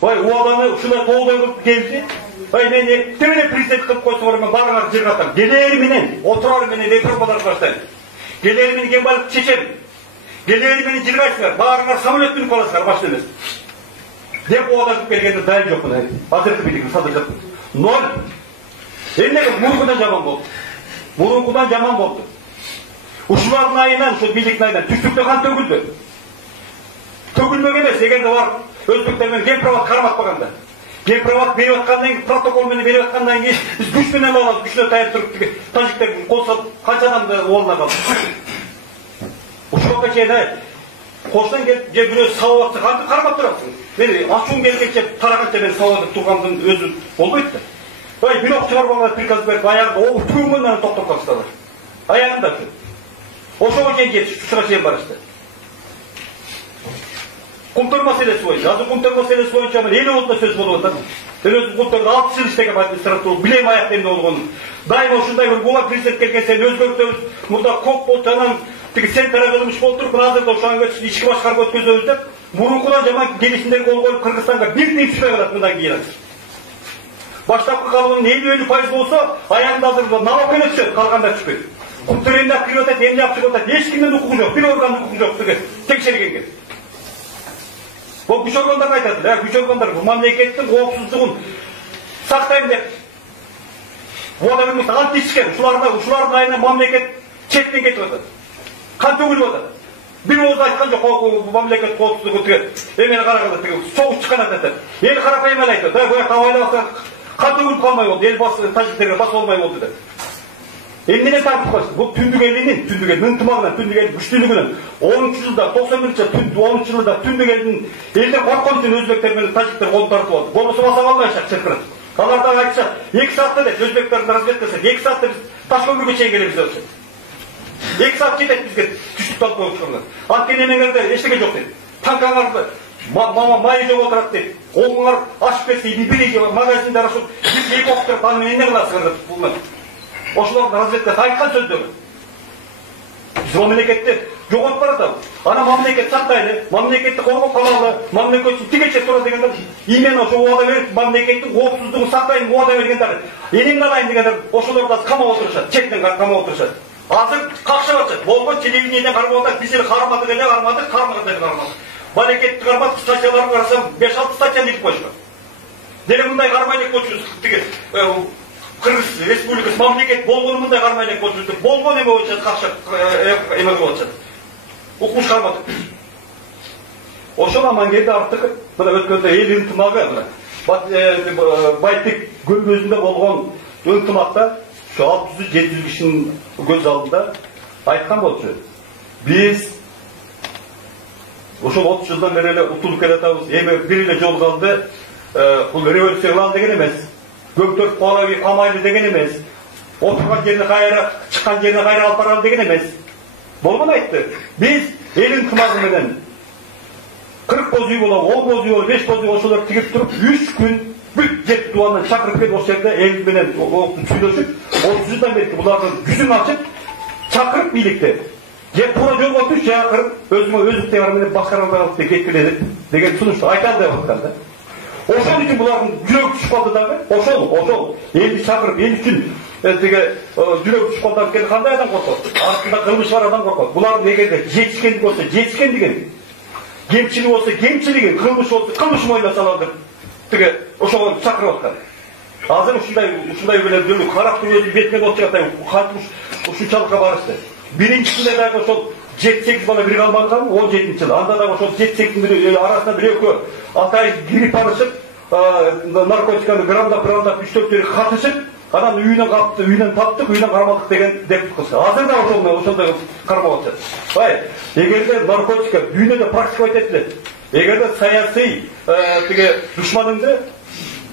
Ой, у адамы ушундай колдой кылып келди. Ой, мен тире президент кылып койсоңор мен барыңар жер катам. Келер менен, отурар менен реформалар баштайм. Келер менен кен балык чечем. Келер менен жыргайсыңар, барыңар самолет минип каласыңар, башта эмес. Деп у адам келгенде дайын жокмун. Азыркы бийлигин сатып. Ноль. Эмнеге мурункудан жаман болду? Мурункудан жаман болду. Ушулардын айынан, ушу бийликтин айынан түштүктө кан төгүлдү. Төгүлмөгөн эмес, эгерде бар өзбектер менен гемпровод кармап калганда. Гемпровод берип аткандан кийин, протокол менен берип аткандан кийин биз күч менен алабыз, күчүнө таяп туруп тажиктер кол салып канча адамды ордуна калды. Ушуга чейин коштон келип же бирөө сабап атса кантип кармап турасың? Мен ачуум келгенче тараганча мен сабап тургандын өзү болбойт да. Ой, бирок чыгарбаган приказ берип аягында түгөнгөндөн токтоп калыштылар. Аягында ушу. Ошого чейин жетиш, ушуга чейин барышты. Кумтөр маселеси боюнча, азыр кумтөр маселеси боюнча мен эл алдында сөз болуп атат. Мен өзүм кумтөрдө 6 жыл иштеген администратор, билем аяк эмне болгонун. Дайыма ушундай бир була президент келген сен өзгөртөбүз, мурда коп болчу, анан тиги центр кылмыш болуп туруп, азыр да ошону ички башкарып өткөзөбүз деп, мурункудан жаман келишимдерге кол коюп Кыргызстанга бир тиын түшпөй калат мындан кийин. Баштапкы калыбынын 50% болсо, аягында азыр налогке түшөт, калганда түшпөйт. Кумтөр эмне кирип атат, эмне чыгып атат, эч кимдин укугу жок, бир органдын укугу жок деген текшергенге. Бұл күч органдар айтады, күч органдар мамлекеттің коопсуздугун сактайм деп. Буга бермесе ант ичкен, ушулардын айынан мамлекет четтен кетип атат. Кан төгүлүп атат. Бир ооз айткан жок, мамлекет коопсуздугу тиги эмени караганда тиги согуш чыккан атат. Эл карапайым эле айтат, бул жакта абайлап кан төгүлүп калмай болду, эл тажиктерге басып албай болду деп. Эмнеге тартып коюшту? Бул түндүк элинин, түндүк эл ынтымагынан, түндүк эл күчтүүлүгүнөн 10-жылда, 90-жылда түндүк элдин элден коркон үчүн өзбектер менен тажиктер кол тартып алды. Болбосо баса калмайшак чыркырат. Алар да айтышат, 2 саатта деп өзбектердин разведкасы 2 саатта биз Ташкөмүргө чейин келебиз деп атышат. 2 саат жетет бизге түштүктү алып коюшканга. Анткени эмеңерде эчтеке жок дейт. Танкаңарды майы жок отурат дейт. Оңуңар ашып кетсе, бир магазинде ашып, биз 2 октуруп аны эмне кыласыңар деп булмак. Ошолордун разведкасы айткан сөздөрү. Биз мамлекетти жоготуп баратабыз. Ана мамлекет сактайлы, мамлекетти коргоп калалы, мамлекет тигече тура дегендер, именно ошо убада берип, мамлекеттин коопсуздугун сактайм убада бергендер, элин алайын дегендер, ошолорду камап отурушат, четтен камап отурушат. Азыр какшап атышат. Болгон телевидениеден карап атат, биз кармадык эле кармадык, кармагандай кармадык. Балекетти кармадык, статьяларын карасам 5-6 статьяны илип коюшкан. Деле мындай кармайлык болчу тиги Кыргыз Республикасы мамлекет болгону мындай кармайлык болчу деп болгон эме боюнча какшап эме кылып атышат. Укмуш кармадык. Ошол амангелди артык мына өткөндө эл ынтымагы Байтик көмбөзүндө болгон ынтымакта ушу 600-700 кишинин көз алдында айткан болчу. Биз ошол 30 жылдан бери эле утулуп келатабыз. Эми бир эле жол калды. Бул революция кылалы деген эмес. Көктөрүп калабы камайлы деген эмес. Отурган жерине кайра, чыккан жерине кайра алып баралы деген эмес. Болгон айтты. Биз эл ынтымагы менен 40 боз үй болобу, 10 боз үй болобу, 5 боз үй ошолор тигип туруп 3 күн бүт жет дуандан чакырып келип ошол жерде эл менен сүйлөшүп, 30 жылдан бери булардын жүзүн ачып чакырып бийликти. Же туура жолго түш, чакырып өз ыктыяры менен башкара албай кеткиле деген сунушту айталы деп аткан да. Ошол үчүн булардын жүрөгү түшүп калды дагы. Ошол элди чакырып, эл үчүн тиги жүрөгү түшүп калды деген кандай адам коркот? Артында кылмыш бар адам коркот. Булардын эгерде жетишкендик болсо, жетишкендигин, кемчилик болсо, кемчилигин, кылмыш болсо, кылмыш мойнуна салалы тиги ошого чакырып аткан. Азыр ушундай беле карап өзү бетине отуруп атайын. Кантип ушунчалыкка барышты. Биринчисинде дагы ошол 7-8 бала бир калбаган 17-жылы. Анда да ошол 7-8 арасында бир-экөө Алтай кирип барышып, наркотиканы грамдап 3-4 катышып, анан үйүнөн таптык, үйүнөн кармадык деген деп кылса. Азыр да ошондой кармап атышат. Бай, эгерде наркотика дүйнөдө практикалап этилет, эгерде саясий тиги душманыңды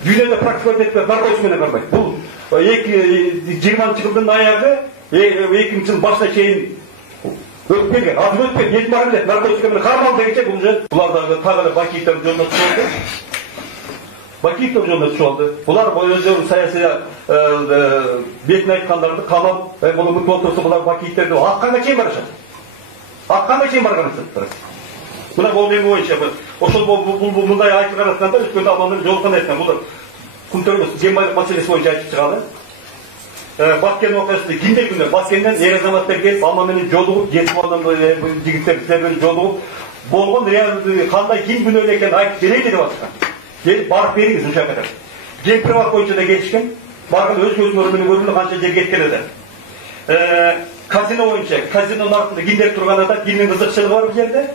дүйнөдө практикалап этилет, наркотика менен кармайт. Бул 20-жылдын аягы, 2000-жылдын башына чейин өтүп келген, азыр өтүп келген, ел бар эле наркотика менен кармал дегенче бул же булардагы тагы Бакиевдин жолуна түшүп алды. Бакиевдин жолуна түшүп алды. Булар өздөрүнүн саясий бетине айткандарды камап, муну мынтип отурса булар Бакиевдерди акканга чейин барышат. Акканга чейин барган Мына бул эми боюнча ошол бул мындай айтылган атканда өткөндө амандын жолкон айткан бул күнтөрбөс жембайлык маселеси боюнча айтып чыгады. Баткен окуясында киндер күнү Баткенден эр азаматтар келип алма менен жолугуп, жетим балдар жигиттер силер менен жолугуп болгон реалдуу кандай ким күнөө экенин айтып берели деп аткан. Келип барып бериңиз ушул жака. Жемпирбак боюнча да келишкен. Барган өз көзүңөр менен көрдүм канча жер кеткен эди. Казино боюнча, казинонун артында киндер турганда киндин кызыкчылыгы бар бул жерде.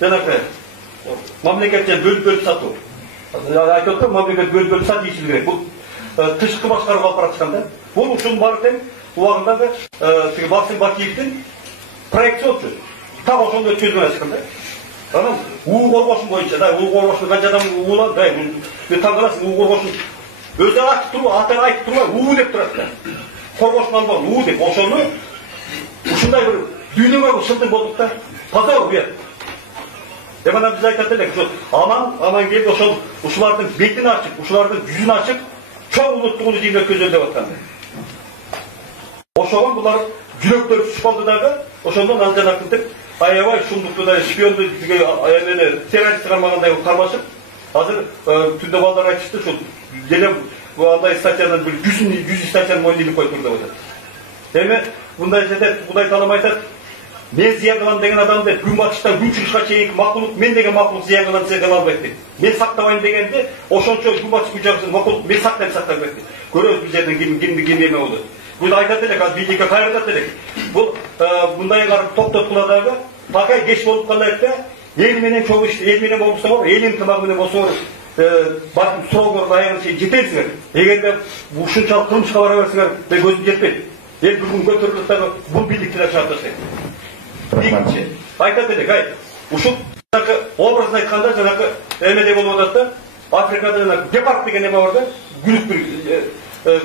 Жанагы мамлекеттен бөлүп сатуу. Айтып атам, мамлекет бөлүп сатуу иши керек. Бул тышкы башкарууга алып баратышкан да. Бул ушул бардын убагындагы тиги Максим Бакиевдин проекти болчу. Так ошондой өткөзгөн ачкан да. Анан уу коргошун боюнча да, уу коргошун канча адам уулан да, мен таң каласың, уу коргошун өзү айтып туруп, атын айтып турбай уу деп турат да. Коргошун албаган уу деп, ошону ушундай бир дүйнөгө шылдың болдук да. Позор буят. Анан биз айтат элек, ошо аман келип ошол ушулардын бетин ачып, ушулардын жүзүн ачып, чоң улуттугун жыйнап көзөлдөп деп аткан. Ошогон булар жүрөктөрү түшүп калды дагы, ошондон ал жанакынтип аябай шумдукту да шпионду эмени террорист кармагандай кармашып, азыр түндө балдар айтышты, ушул деле андай статьянын бир 100 статьянын мойнуна илип коюп турду деп атат. Эми мындай жерде Кудай таалам айтат, мен зыян кылам деген адам деп күн батыштан күн чыгышка чейинки макулук, мен деген макулук зыян кылам кыла албайт дейт. Мен сактабайм дегенде ошончо күн батыш күн чыгышын макулук мен сактайм дейт. Көрөбүз бул жерден ким эме болду. Бул айтат элек, ал бийликке кайрылат элек. Бул мындайларды токтоткула дагы пока кеч болуп калайык да, эл менен чогуу иш, эл менен болсоңор, эл ынтымагы менен болсоңор, балким сроогуңардын аягына чейин жетерсиңер. Эгерде ушунчалык кылмышка бара берсеңер, мен көзүм жетпейт. Эл бүгүн көтөрүлүп дагы бул бийликти да чыгарып таштайт. Экинчи, айтат элек, ушул образын айтканда жанагы эмеде болуп атат да, Африкада жанагы гепард деген эме бар да, күнүк бир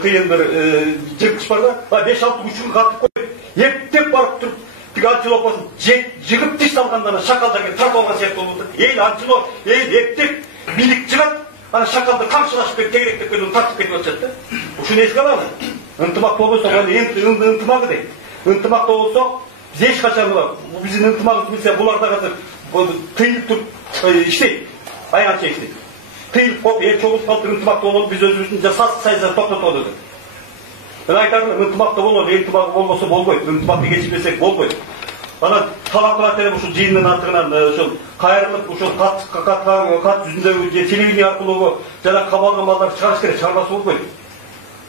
кыйын бир жырткыч бар да, 5-6 күчүн катып коюп, эптеп барып туруп, тиги антилопасын жыгып тиш салганда шакалдар келип тартып алган сыяктуу болуп атат. Эл эптеп бийлик чыгат, ана шакалдар камчылашып кетип тегеректеп кетип тартып кетип атышат да. Ушуну эске алалы. Ынтымак болбосо, ынтымагы дейт. Ынтымакта болсок, биз эч качан биздин ынтымагыбыз билсе, булар да азыр тыйылып туруп иштейт. Аянча иштейт. Тыйылып коюп, эл чогулуп калып ынтымакта бололу, биз өзүбүздүн саясатты токтотобуз деп. Мен айтарым, ынтымакта бололу, ынтымагы болбосо болбойт. Ынтымакты кечирбесек болбойт. Анан талап кылат эле ушул жыйындын артынан ушул кайрылып, ушул кат жүзүндөгү телевидение аркылуу жана камалган балдарды чыгарыш керек, чыгарбаса болбойт.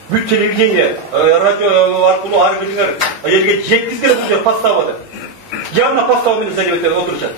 Бүт телевидение, радио аркылуу ар бириңер элге жеткизгиле бул жер подстава деп. Явно подстава менен занимать этип отурушат.